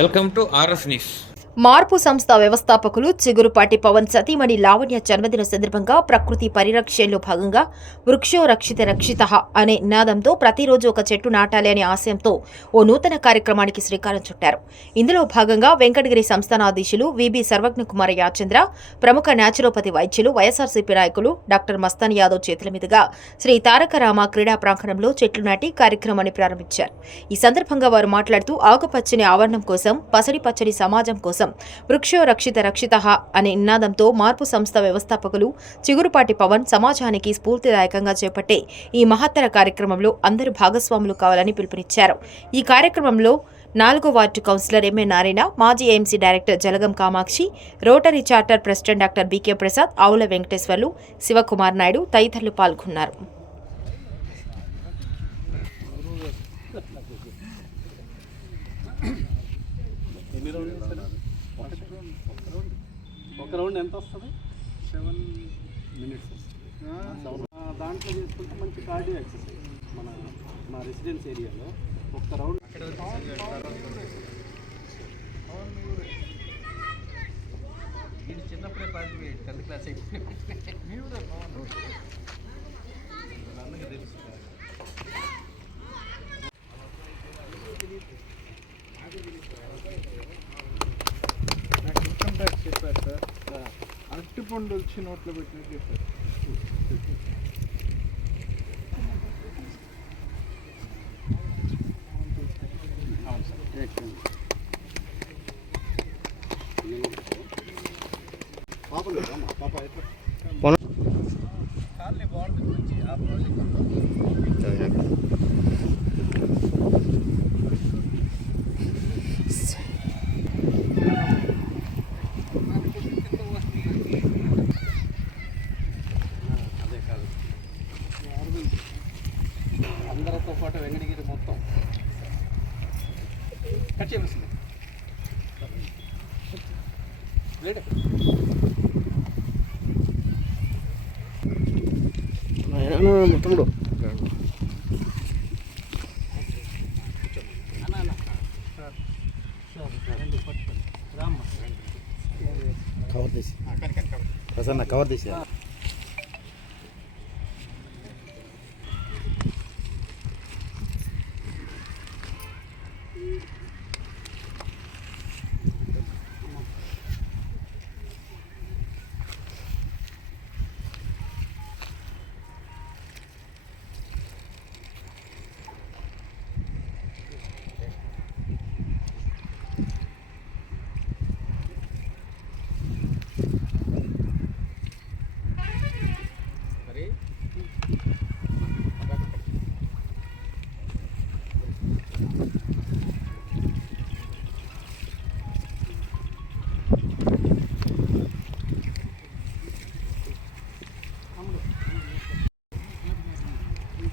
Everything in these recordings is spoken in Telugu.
Welcome to RS news. మార్పు సంస్థ వ్యవస్థాపకులు చిగురుపాటి పవన్ సతీమణి లావణ్య జన్మదిన సందర్భంగా ప్రకృతి పరిరక్షణలో భాగంగా వృక్షో రక్షిత రక్షితః అనే నినాదంతో ప్రతిరోజు ఒక చెట్టు నాటాలి అనే ఆశయంతో ఓ నూతన కార్యక్రమానికి శ్రీకారం చుట్టారు. ఇందులో భాగంగా వెంకటగిరి సంస్థానాధీశులు విబి సర్వజ్ఞకుమార యాచంద్ర, ప్రముఖ న్యాచురోపతి వైద్యులు, వైఎస్ఆర్సీపీ నాయకులు డాక్టర్ మస్తాన్ యాదవ్ చేతుల మీదుగా శ్రీ తారకరామ క్రీడా ప్రాంగణంలో చెట్లు నాటి కార్యక్రమాన్ని ప్రారంభించారు. ఈ సందర్భంగా వారు మాట్లాడుతూ ఆకుపచ్చని ఆవరణం కోసం, పసడి పచ్చడి సమాజం కోసం వృక్షో రక్షిత రక్షితః అనే నినాదంతో మార్పు సంస్థ వ్యవస్థాపకులు చిగురుపాటి పవన్ సమాజానికి స్ఫూర్తిదాయకంగా చేపట్టే ఈ మహత్తర కార్యక్రమంలో అందరూ భాగస్వాములు కావాలని పిలుపునిచ్చారు. ఈ కార్యక్రమంలో 4వ వార్డు కౌన్సిలర్ ఎంఏ నారాయణ, మాజీ AMC director Jalagam Kamakshi, Rotary charter president doctor BK Prasad, Avula Venkateswarlu, Shivakumar Naidu తదితరులు పాల్గొన్నారు. ఒక రౌండ్ ఎంత వస్తుంది? 7 minutes. దాంట్లో చేసుకుంటే మంచి కార్డియో ఎక్సర్సైజ్. మా రెసిడెన్స్ ఏరియాలో ఒక్క రౌండ్ చిన్నప్పుడే 10th క్లాస్ చెప్పారు సార్. అరటిపండు వచ్చి నోట్లో పెట్టినట్టు చెప్పారు. కాలనీ బాగుంటుంది మంచి ఆ ప్రాజెక్ట్. అందరితో పాటు వెంకటగిరి మొత్తం కట్ చేయవలసింది. తమ్ముడు కవర్ తీసి ప్రసన్న కవర్ తీసి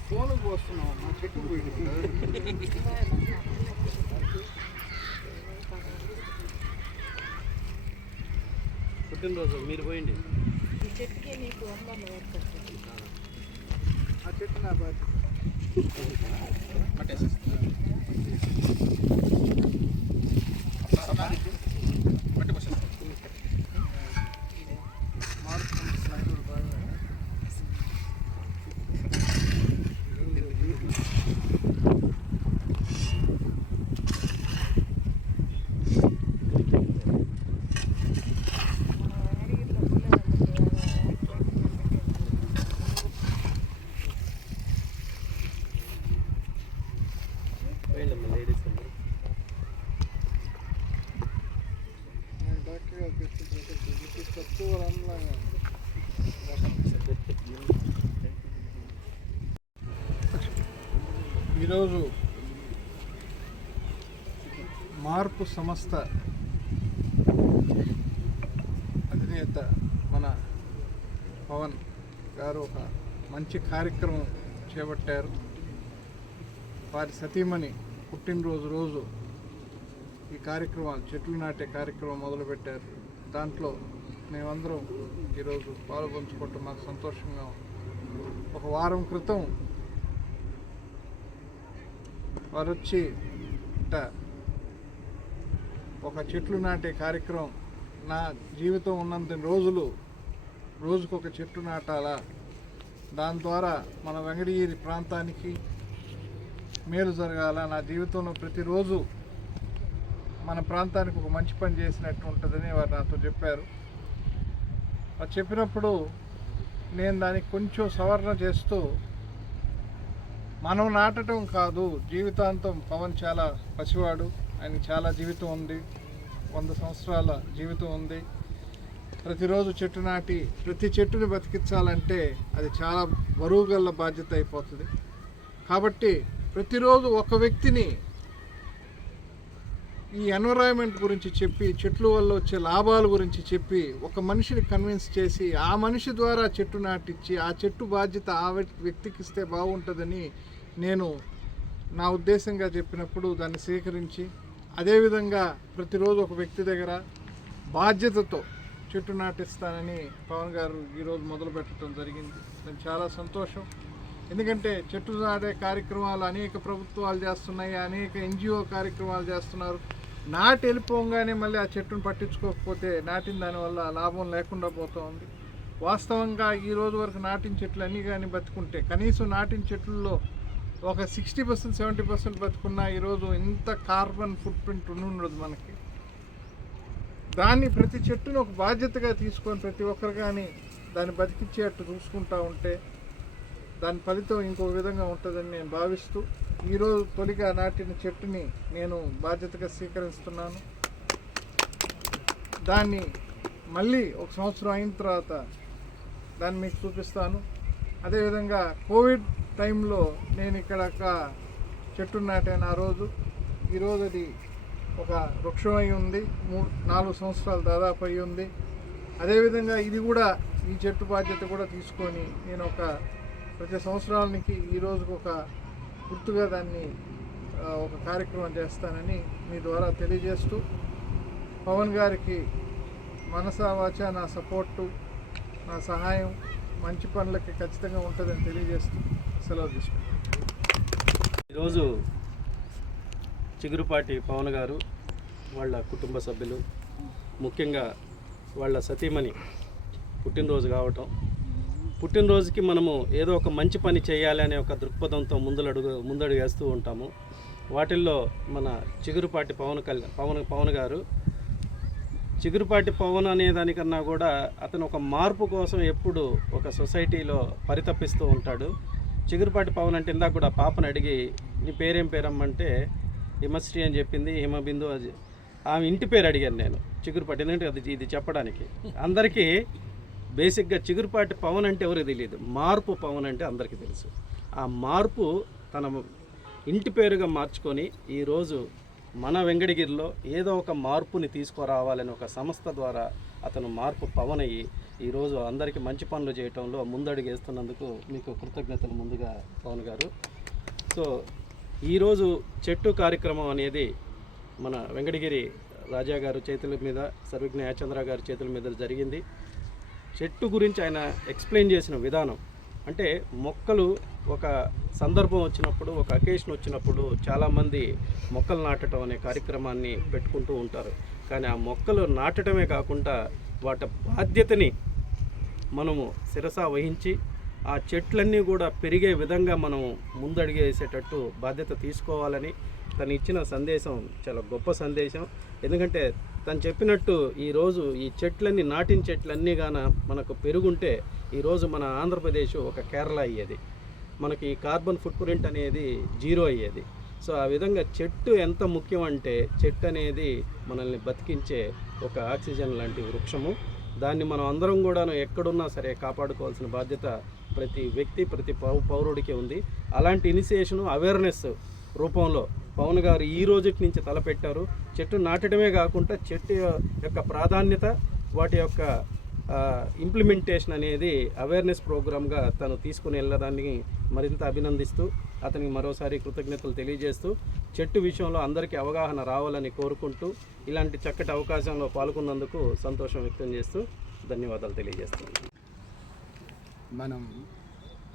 ఫోన్కి వస్తున్నాం. మా చెట్టు పుట్టినరోజు మీరు పోయింది. ఆ చెట్టు నా బాధ్యత. లేడీస్ ఈరోజు మార్పు సంస్థ అధినేత మన పవన్ గారు ఒక మంచి కార్యక్రమం చేపట్టారు. వారి సతీమణి పుట్టినరోజు ఈ కార్యక్రమాలు చెట్లు నాటే కార్యక్రమం మొదలుపెట్టారు. దాంట్లో మేమందరం ఈరోజు పాల్పంచుకోవటం మాకు సంతోషంగా ఉంది. ఒక వారం క్రితం వారు వచ్చి ఒక చెట్లు నాటే కార్యక్రమం నా జీవితం ఉన్నంత రోజులు రోజుకొక చెట్టు నాటాలా, దాని ద్వారా మన వెంకటగిరి ప్రాంతానికి మేలు జరగాల, నా జీవితంలో ప్రతిరోజు మన ప్రాంతానికి ఒక మంచి పని చేసినట్టు ఉంటుందని వారు నాతో చెప్పారు. అది చెప్పినప్పుడు నేను దానికి కొంచెం సవరణ చేస్తూ, మనం నాటడం కాదు, జీవితాంతం పవన్ చాలా పసివాడు, ఆయన చాలా జీవితం ఉంది, 100 సంవత్సరాల జీవితం ఉంది. ప్రతిరోజు చెట్టు నాటి ప్రతి చెట్టుని బతికించాలంటే అది చాలా బరువుగల బాధ్యత అయిపోతుంది. కాబట్టి ప్రతిరోజు ఒక వ్యక్తిని ఈ ఎన్విరాన్మెంట్ గురించి చెప్పి, చెట్ల వల్ల వచ్చే లాభాల గురించి చెప్పి, ఒక మనిషిని కన్విన్స్ చేసి ఆ మనిషి ద్వారా చెట్టు నాటించి ఆ చెట్టు బాధ్యత ఆ వ్యక్తికి ఇస్తే బాగుంటుందని నేను నా ఉద్దేశంగా చెప్పినప్పుడు దాన్ని స్వీకరించి, అదేవిధంగా ప్రతిరోజు ఒక వ్యక్తి దగ్గర బాధ్యతతో చెట్టు నాటిస్తానని పవన్ గారు ఈరోజు మొదలు పెట్టడం జరిగింది. నేను చాలా సంతోషం. ఎందుకంటే చెట్టు నాటే కార్యక్రమాలు అనేక ప్రభుత్వాలు చేస్తున్నాయి, అనేక NGO కార్యక్రమాలు చేస్తున్నారు. నాటి వెళ్ళిపోగానే మళ్ళీ ఆ చెట్టును పట్టించుకోకపోతే నాటిన దానివల్ల లాభం లేకుండా పోతుంది. వాస్తవంగా ఈ రోజు వరకు నాటిన చెట్లు అన్నీ కానీ బతుకుంటే, కనీసం నాటిన చెట్లలో ఒక 60% 70% బతుకున్నా ఈరోజు ఇంత కార్బన్ ఫుట్ ప్రింట్ ఉండదు మనకి. దాన్ని ప్రతి చెట్టును ఒక బాధ్యతగా తీసుకొని ప్రతి ఒక్కరు కానీ దాన్ని బతికించేట్టు చూసుకుంటూ ఉంటే దాని ఫలితం ఇంకో విధంగా ఉంటుందని నేను భావిస్తూ, ఈరోజు తొలిగా నాటిన చెట్టుని నేను బాధ్యతగా స్వీకరిస్తున్నాను. దాన్ని మళ్ళీ 1 సంవత్సరం అయిన తర్వాత దాన్ని మీకు చూపిస్తాను. అదేవిధంగా కోవిడ్ టైంలో నేను ఇక్కడ ఒక చెట్టు నాటాను ఆ రోజు. ఈరోజు అది ఒక వృక్షం అయి ఉంది, 4 సంవత్సరాలు దాదాపు అయి ఉంది. అదేవిధంగా ఇది కూడా, ఈ చెట్టు బాధ్యత కూడా తీసుకొని నేను ఒక ప్రతి సంవత్సరానికి ఈ రోజుకు ఒక గుర్తుగా దాన్ని ఒక కార్యక్రమం చేస్తానని మీ ద్వారా తెలియజేస్తూ, పవన్ గారికి మనసా వాచా నా సపోర్టు, నా సహాయం మంచి పనులకి ఖచ్చితంగా ఉంటుందని తెలియజేస్తూ సెలవు తీసుకుంటాను. ఈరోజు చిగురుపాటి పవన్ గారు, వాళ్ళ కుటుంబ సభ్యులు, ముఖ్యంగా వాళ్ళ సతీమణి పుట్టినరోజు కావటం, పుట్టినరోజుకి మనము ఏదో ఒక మంచి పని చేయాలి అనే ఒక దృక్పథంతో ముందడుగు వేస్తూ ఉంటాము. వాటిల్లో మన చిగురుపాటి పవన్ గారు, చిగురుపాటి పవన్ అనే దానికన్నా కూడా అతను ఒక మార్పు కోసం ఎప్పుడు ఒక సొసైటీలో పరితపిస్తూ ఉంటాడు. చిగురుపాటి పవన్ అంటే ఇందాక కూడా పాపను అడిగి నీ పేరేం పేరమ్మంటే హిమశ్రీ అని చెప్పింది. హిమబిందు ఆమె ఇంటి పేరు అడిగాను నేను, చిగురుపాటి, ఎందుకంటే ఇది చెప్పడానికి అందరికీ బేసిక్గా చిగురుపాటి పవన్ అంటే ఎవరికి తెలియదు, మార్పు పవన్ అంటే అందరికీ తెలుసు. ఆ మార్పు తన ఇంటి పేరుగా మార్చుకొని ఈరోజు మన వెంకటగిరిలో ఏదో ఒక మార్పుని తీసుకురావాలని ఒక సంస్థ ద్వారా అతను మార్పు పవన్ అయ్యి ఈరోజు అందరికీ మంచి పనులు చేయటంలో ముందడుగు వేస్తున్నందుకు మీకు కృతజ్ఞతలు ముందుగా పవన్ గారు. సో ఈరోజు చెట్టు కార్యక్రమం అనేది మన వెంకటగిరి రాజా గారు చేతుల మీద, సర్వజ్ఞ యాచంద్ర గారి చేతుల మీద జరిగింది. చెట్టు గురించి ఆయన ఎక్స్ప్లెయిన్ చేసిన విధానం అంటే, మొక్కలు ఒక సందర్భం వచ్చినప్పుడు, ఒక అకేషన్ వచ్చినప్పుడు చాలామంది మొక్కలు నాటడం అనే కార్యక్రమాన్ని పెట్టుకుంటూ ఉంటారు. కానీ ఆ మొక్కలు నాటడమే కాకుండా వాటి బాధ్యతని మనము శిరసా వహించి ఆ చెట్లన్నీ కూడా పెరిగే విధంగా మనం ముందడుగు వేసేటట్టు బాధ్యత తీసుకోవాలని తను ఇచ్చిన సందేశం చాలా గొప్ప సందేశం. ఎందుకంటే తను చెప్పినట్టు ఈరోజు ఈ చెట్లన్నీ, నాటిన చెట్లన్నీ గాన మనకు పెరుగుంటే ఈరోజు మన ఆంధ్రప్రదేశ్ ఒక కేరళ అయ్యేది, మనకి కార్బన్ ఫుట్ ప్రింట్ అనేది 0 అయ్యేది. సో ఆ విధంగా చెట్టు ఎంత ముఖ్యం అంటే, చెట్టు అనేది మనల్ని బతికించే ఒక ఆక్సిజన్ లాంటి వృక్షము. దాన్ని మనం అందరం కూడాను ఎక్కడున్నా సరే కాపాడుకోవాల్సిన బాధ్యత ప్రతి వ్యక్తి, ప్రతి పౌరుడికి ఉంది. అలాంటి ఇనిషియేషను, అవేర్నెస్ రూపంలో పవన్ గారు ఈ రోజుటి నుంచి తలపెట్టారు. చెట్టు నాటడమే కాకుండా చెట్టు యొక్క ప్రాధాన్యత, వాటి యొక్క ఇంప్లిమెంటేషన్ అనేది అవేర్నెస్ ప్రోగ్రామ్గా తను తీసుకుని వెళ్ళడాన్ని మరింత అభినందిస్తూ అతనికి మరోసారి కృతజ్ఞతలు తెలియజేస్తూ, చెట్టు విషయంలో అందరికీ అవగాహన రావాలని కోరుకుంటూ ఇలాంటి చక్కటి అవకాశంలో పాల్గొన్నందుకు సంతోషం వ్యక్తం చేస్తూ ధన్యవాదాలు తెలియజేస్తున్నాను. మనం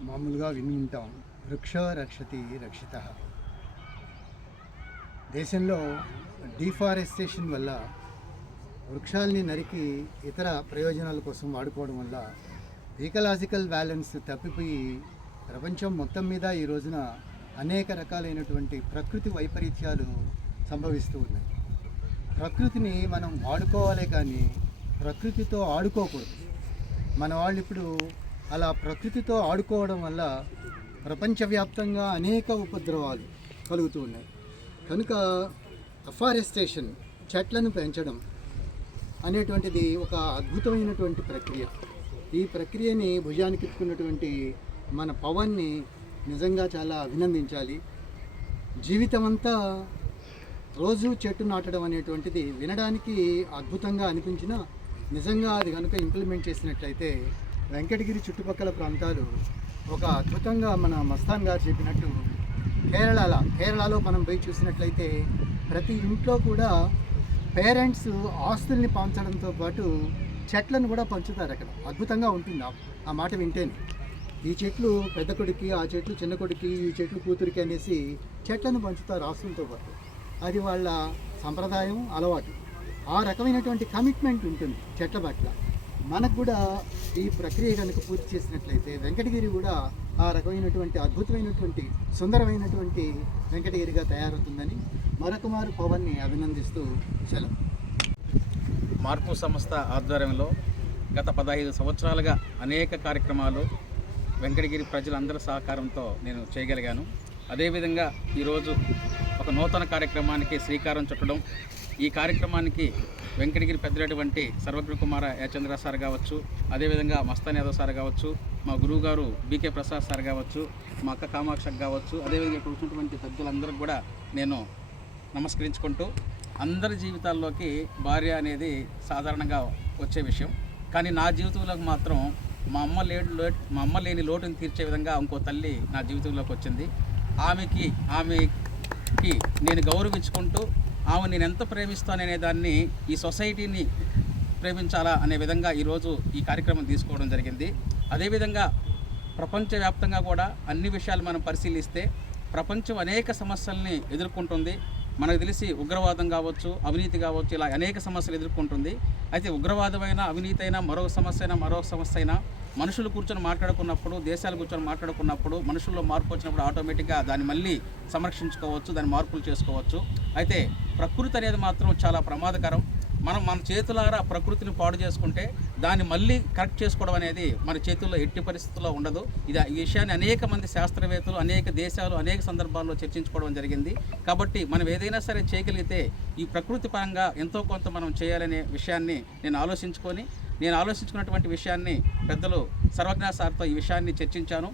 మామూలుగా విని ఉంటాం, వృక్షో రక్షతి రక్షితః. దేశంలో డిఫారెస్టేషన్ వల్ల వృక్షాలని నరికి ఇతర ప్రయోజనాల కోసం వాడుకోవడం వల్ల ఈకలాజికల్ బ్యాలెన్స్ తప్పిపోయి ప్రపంచం మొత్తం మీద ఈ రోజున అనేక రకాలైనటువంటి ప్రకృతి వైపరీత్యాలు సంభవిస్తూ ఉన్నాయి. ప్రకృతిని మనం వాడుకోవాలే కానీ ప్రకృతితో ఆడుకోకూడదు. మన వాళ్ళు ఇప్పుడు అలా ప్రకృతితో ఆడుకోవడం వల్ల ప్రపంచవ్యాప్తంగా అనేక ఉపద్రవాలు కలుగుతూ ఉన్నాయి. కనుక అఫారెస్టేషన్, చెట్లను పెంచడం అనేటువంటిది ఒక అద్భుతమైనటువంటి ప్రక్రియ. ఈ ప్రక్రియని భుజానికి ఎత్తుకున్నటువంటి మన పవన్ని నిజంగా చాలా అభినందించాలి. జీవితం అంతా రోజు చెట్టు నాటడం అనేటువంటిది వినడానికి అద్భుతంగా అనిపించినా నిజంగా అది కనుక ఇంప్లిమెంట్ చేసినట్లయితే వెంకటగిరి చుట్టుపక్కల ప్రాంతాలు ఒక అద్భుతంగా మన మస్తాన్ గారు చెప్పినట్టు కేరళలో మనం పోయి చూసినట్లయితే ప్రతి ఇంట్లో కూడా పేరెంట్స్ ఆస్తుల్ని పంచడంతో పాటు చెట్లను కూడా పంచుతారు. అక్కడ అద్భుతంగా ఉంటుంది ఆ మాట వింటేనే. ఈ చెట్లు పెద్ద కొడుక్కి, ఆ చెట్లు చిన్న కొడుక్కి, ఈ చెట్లు కూతురికి అనేసి చెట్లను పంచుతారు ఆస్తులతో పాటు. అది వాళ్ళ సంప్రదాయం, అలవాటు. ఆ రకమైనటువంటి కమిట్మెంట్ ఉంటుంది చెట్ల పట్ల. మనకు కూడా ఈ ప్రక్రియ కనుక పూర్తి చేసినట్లయితే వెంకటగిరి కూడా ఆ రకమైనటువంటి అద్భుతమైనటువంటి సుందరమైనటువంటి వెంకటగిరిగా తయారవుతుందని మరొకమారు పవన్ని అభినందిస్తూ సెలవు. మార్పు సంస్థ ఆధ్వర్యంలో గత 15 సంవత్సరాలుగా అనేక కార్యక్రమాలు వెంకటగిరి ప్రజలందరి సహకారంతో నేను చేయగలిగాను. అదేవిధంగా ఈరోజు ఒక నూతన కార్యక్రమానికి శ్రీకారం చుట్టడం, ఈ కార్యక్రమానికి వెంకటగిరి పెద్దటువంటి సర్వజ్ఞ కుమార యాచంద్ర సార్ కావచ్చు, అదేవిధంగా మస్తాన్ యాదవ్ సార్ కావచ్చు, మా గురువు గారు బీకే ప్రసాద్ సార్ కావచ్చు, మా అక్క కామాక్ష కావచ్చు, అదేవిధంగా ఇక్కడ వచ్చినటువంటి పెద్దలందరికీ కూడా నేను నమస్కరించుకుంటూ, అందరి జీవితాల్లోకి భార్య అనేది సాధారణంగా వచ్చే విషయం. కానీ నా జీవితంలోకి మాత్రం మా అమ్మ లేని లోటుని తీర్చే విధంగా ఇంకో తల్లి నా జీవితంలోకి వచ్చింది. ఆమెకి నేను గౌరవించుకుంటూ ఆమె నేను ఎంత ప్రేమిస్తాననే దాన్ని, ఈ సొసైటీని ప్రేమించాలా అనే విధంగా ఈరోజు ఈ కార్యక్రమం తీసుకోవడం జరిగింది. అదేవిధంగా ప్రపంచవ్యాప్తంగా కూడా అన్ని విషయాలు మనం పరిశీలిస్తే ప్రపంచం అనేక సమస్యల్ని ఎదుర్కొంటుంది. మనకు తెలిసి ఉగ్రవాదం కావచ్చు, అవినీతి కావచ్చు, ఇలా అనేక సమస్యలు ఎదుర్కొంటుంది. అయితే ఉగ్రవాదమైనా, అవినీతి అయినా, మరొక సమస్య అయినా మనుషులు కూర్చొని మాట్లాడుకున్నప్పుడు, దేశాలు కూర్చొని మాట్లాడుకున్నప్పుడు, మనుషుల్లో మార్పు వచ్చినప్పుడు ఆటోమేటిక్గా దాన్ని మళ్ళీ సంరక్షించుకోవచ్చు, దాన్ని మార్పులు చేసుకోవచ్చు. అయితే ప్రకృతి అనేది మాత్రం చాలా ప్రమాదకరం. మన చేతులారా ప్రకృతిని పాడు చేసుకుంటే దాన్ని మళ్ళీ కరెక్ట్ చేసుకోవడం అనేది మన చేతుల్లో ఎట్టి పరిస్థితుల్లో ఉండదు. ఈ విషయాన్ని అనేక మంది శాస్త్రవేత్తలు, అనేక దేశాలు, అనేక సందర్భాల్లో చర్చించుకోవడం జరిగింది. కాబట్టి మనం ఏదైనా సరే చేయగలిగితే ఈ ప్రకృతి పరంగా ఎంతో కొంత మనం చేయాలనే విషయాన్ని నేను ఆలోచించుకున్నటువంటి విషయాన్ని పెద్దలు సర్వజ్ఞ సార్తో ఈ విషయాన్ని చర్చించాను.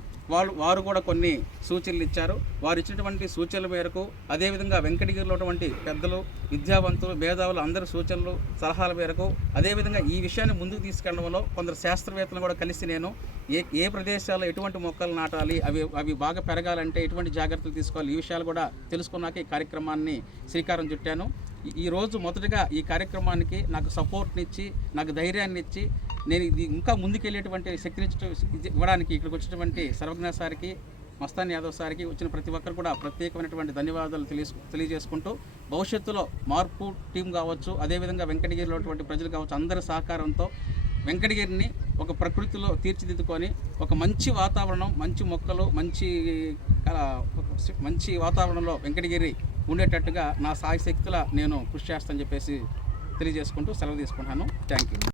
వారు కూడా కొన్ని సూచనలు ఇచ్చారు. వారు ఇచ్చినటువంటి సూచనల మేరకు, అదేవిధంగా వెంకటగిరిలో ఉన్నటువంటి పెద్దలు, విద్యావంతులు, మేధావులు అందరి సూచనలు, సలహాల మేరకు, అదేవిధంగా ఈ విషయాన్ని ముందుకు తీసుకెళ్లడంలో కొందరు శాస్త్రవేత్తలు కూడా కలిసి నేను ఏ ప్రదేశాల్లో ఎటువంటి మొక్కలు నాటాలి, అవి బాగా పెరగాలంటే ఎటువంటి జాగ్రత్తలు తీసుకోవాలి, ఈ విషయాలు కూడా తెలుసుకున్నాక ఈ కార్యక్రమాన్ని శ్రీకారం చుట్టాను. ఈరోజు మొదటగా ఈ కార్యక్రమానికి నాకు సపోర్ట్నిచ్చి, నాకు ధైర్యాన్ని ఇచ్చి, నేను ఇది ఇంకా ముందుకెళ్ళేటువంటి శక్తిని ఇవ్వడానికి ఇక్కడికి వచ్చినటువంటి సర్వజ్ఞ సార్కి, మస్తాన్ యాదవ్ సార్కి, వచ్చిన ప్రతి ఒక్కరు కూడా ప్రత్యేకమైనటువంటి ధన్యవాదాలు తెలియజేసుకుంటూ, భవిష్యత్తులో మార్పు టీం కావచ్చు, అదేవిధంగా వెంకటగిరిలో ఉన్నటువంటి ప్రజలు కావచ్చు, అందరి సహకారంతో వెంకటగిరిని ఒక ప్రకృతిలో తీర్చిదిద్దుకొని ఒక మంచి వాతావరణం, మంచి మొక్కలు, మంచి వాతావరణంలో వెంకటగిరి ఉండేటట్టుగా నా సాయశక్తుల నేను కృషి చేస్తానని చెప్పేసి తెలియజేసుకుంటూ సెలవు తీసుకుంటాను. Thank you.